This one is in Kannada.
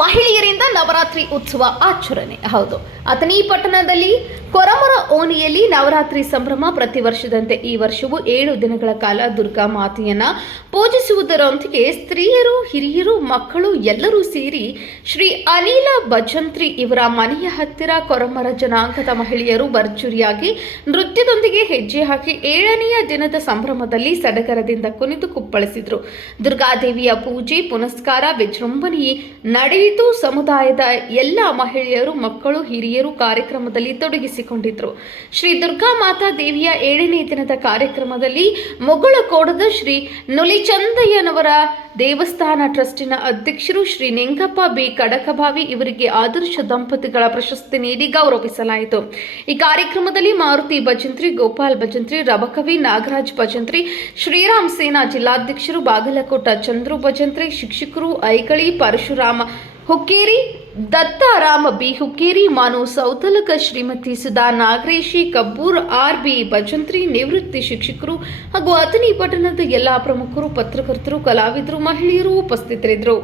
ಮಹಿಳೆಯರಿಂದ ನವರಾತ್ರಿ ಉತ್ಸವ ಆಚರಣೆ. ಹೌದು, ಅಥಣಿ ಪಟ್ಟಣದಲ್ಲಿ ಕೊರಮರ ಓಣಿಯಲ್ಲಿ ನವರಾತ್ರಿ ಸಂಭ್ರಮ. ಪ್ರತಿ ವರ್ಷದಂತೆ ಈ ವರ್ಷವೂ 7 ದಿನಗಳ ಕಾಲ ದುರ್ಗಾ ಮಾತೆಯನ್ನ ಪೂಜಿಸುವುದರೊಂದಿಗೆ ಸ್ತ್ರೀಯರು, ಹಿರಿಯರು, ಮಕ್ಕಳು ಎಲ್ಲರೂ ಸೇರಿ ಶ್ರೀ ಅನಿಲ ಭಜಂತ್ರಿ ಇವರ ಮನೆಯ ಹತ್ತಿರ ಕೊರಮರ ಜನಾಂಗದ ಮಹಿಳೆಯರು ಭರ್ಜರಿಯಾಗಿ ನೃತ್ಯದೊಂದಿಗೆ ಹೆಜ್ಜೆ ಹಾಕಿ 7ನೆಯ ದಿನದ ಸಂಭ್ರಮದಲ್ಲಿ ಸಡಗರದಿಂದ ಕುಣಿದು ಕುಪ್ಪಳಿಸಿದರು. ದುರ್ಗಾದೇವಿಯ ಪೂಜೆ ಪುನಸ್ಕಾರ ವಿಜೃಂಭಣೆಯೇ ನಡೆಯಿತು. ಸಮುದಾಯದ ಎಲ್ಲ ಮಹಿಳೆಯರು, ಮಕ್ಕಳು, ಹಿರಿಯರು ಕಾರ್ಯಕ್ರಮದಲ್ಲಿ ತೊಡಗಿಸಿಕೊಂಡಿದ್ದರು. ಶ್ರೀ ದುರ್ಗಾ ಮಾತಾ ದೇವಿಯ 7ನೇ ದಿನದ ಕಾರ್ಯಕ್ರಮದಲ್ಲಿ ಮುಗಳಕೋಡದ ಶ್ರೀ ನುಲಿಚಂದಯ್ಯನವರ ದೇವಸ್ಥಾನ ಟ್ರಸ್ಟಿನ ಅಧ್ಯಕ್ಷರು ಶ್ರೀ ನಿಂಗಪ್ಪ ಬಿ ಕಡಕಭಾವಿ ಇವರಿಗೆ ಆದರ್ಶ ದಂಪತಿಗಳ ಪ್ರಶಸ್ತಿ ನೀಡಿ ಗೌರವಿಸಲಾಯಿತು. ಈ ಕಾರ್ಯಕ್ರಮದಲ್ಲಿ ಮಾರುತಿ ಭಜಂತ್ರಿ, ಗೋಪಾಲ್ ಭಜಂತ್ರಿ, ರಬಕವಿ, ನಾಗರಾಜ್ ಭಜಂತ್ರಿ, ಶ್ರೀರಾಮ್ ಸೇನಾ ಜಿಲ್ಲಾಧ್ಯಕ್ಷರು, ಬಾಗಲಕೋಟ ಚಂದ್ರು ಭಜಂತ್ರಿ, ಶಿಕ್ಷಕರು, Aikali, Parashurama Hukkeri, Dattarama B Hukkeri, Manu Soutalaka, Shrimati Sudha Nagareshi, Kabbur, R B Bhajantri, ನಿವೃತ್ತಿ ಶಿಕ್ಷಕರು ಹಾಗೂ ಅಥಣಿ ಪಟ್ಟಣದ ಎಲ್ಲಾ ಪ್ರಮುಖರು, ಪತ್ರಕರ್ತರು, ಕಲಾವಿದರು, ಮಹಿಳೆಯರು ಉಪಸ್ಥಿತರಿದ್ದರು.